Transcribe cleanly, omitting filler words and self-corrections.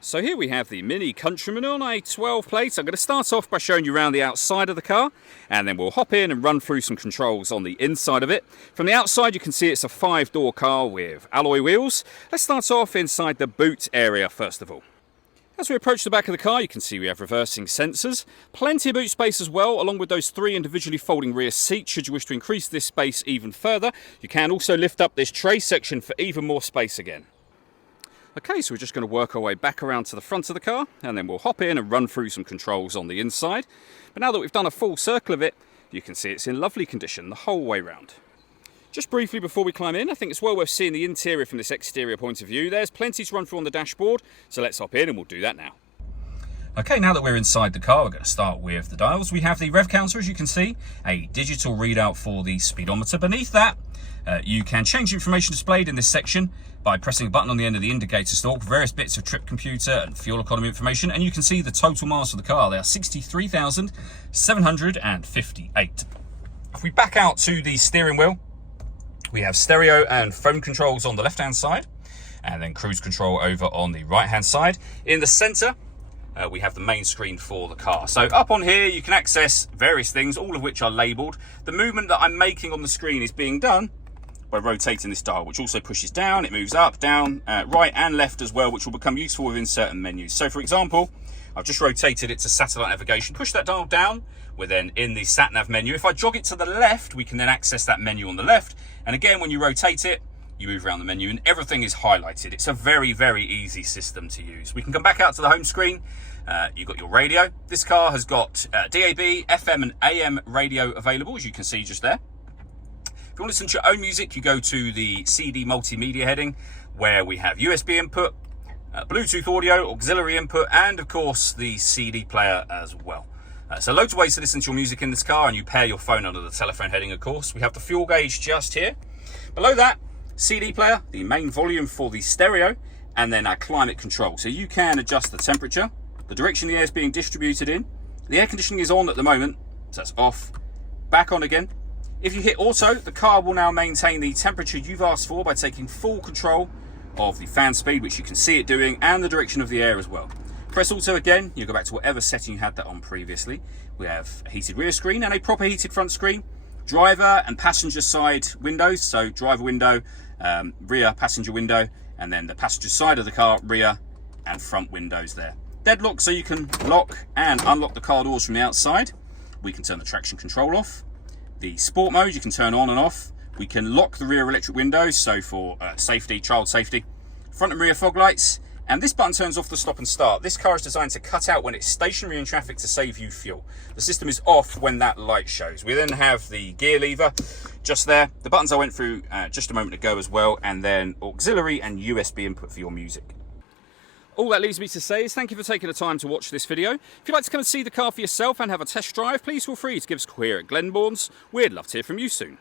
So here we have the Mini Countryman on a 12 plate. I'm going to start off by showing you around the outside of the car, and then we'll hop in and run through some controls on the inside of it. From the outside you can see it's a 5-door car with alloy wheels. Let's start off inside the boot area first of all. As we approach the back of the car, you can see we have reversing sensors, plenty of boot space as well, along with those 3 individually folding rear seats should you wish to increase this space even further. You can also lift up this tray section for even more space again. Okay, so we're just going to work our way back around to the front of the car, and then we'll hop in and run through some controls on the inside. But now that we've done a full circle of it, you can see it's in lovely condition the whole way round. Just briefly before we climb in, I think it's well worth seeing the interior from this exterior point of view. There's plenty to run through on the dashboard, so let's hop in and we'll do that now. Okay, now that we're inside the car, we're going to start with the dials. We have the rev counter, as you can see, a digital readout for the speedometer. Beneath that, you can change the information displayed in this section by pressing a button on the end of the indicator stalk for various bits of trip computer and fuel economy information, and you can see the total miles for the car. They are 63,758. If we back out to the steering wheel, we have stereo and phone controls on the left-hand side, and then cruise control over on the right-hand side. In the center, we have the main screen for the car. So up on here, you can access various things, all of which are labeled. The movement that I'm making on the screen is being done by rotating this dial, which also pushes down. It moves up, down, right and left as well, which will become useful within certain menus. So for example, I've just rotated it to satellite navigation. Push that dial down, we're then in the sat nav menu. If I jog it to the left, we can then access that menu on the left. And again, when you rotate it, you move around the menu and everything is highlighted. It's a very, very easy system to use. We can come back out to the home screen. You've got your radio. This car has got DAB, FM and AM radio available, as you can see just there. If you want to listen to your own music, you go to the CD multimedia heading, where we have USB input, Bluetooth audio, auxiliary input, and of course the CD player as well. So loads of ways to listen to your music in this car, and you pair your phone under the telephone heading, of course. We have the fuel gauge just here. Below that, CD player, the main volume for the stereo, and then our climate control. So you can adjust the temperature, the direction the air is being distributed in. The air conditioning is on at the moment, so that's off, back on again. If you hit auto, the car will now maintain the temperature you've asked for by taking full control of the fan speed, which you can see it doing, and the direction of the air as well. Press auto again, you'll go back to whatever setting you had that on previously. We have a heated rear screen and a proper heated front screen. Driver and passenger side windows, so driver window, rear passenger window, and then the passenger side of the car, rear and front windows there. Deadlock, so you can lock and unlock the car doors from the outside. We can turn the traction control off. The sport mode you can turn on and off. We can lock the rear electric windows, so for safety, child safety. Front and rear fog lights, and this button turns off the stop and start. This car is designed to cut out when it's stationary in traffic to save you fuel. The system is off when that light shows. We then have the gear lever just there. The buttons I went through just a moment ago as well, and then auxiliary and USB input for your music. All that leaves me to say is thank you for taking the time to watch this video. If you'd like to come and see the car for yourself and have a test drive, please feel free to give us a call here at Glenbourne's. We'd love to hear from you soon.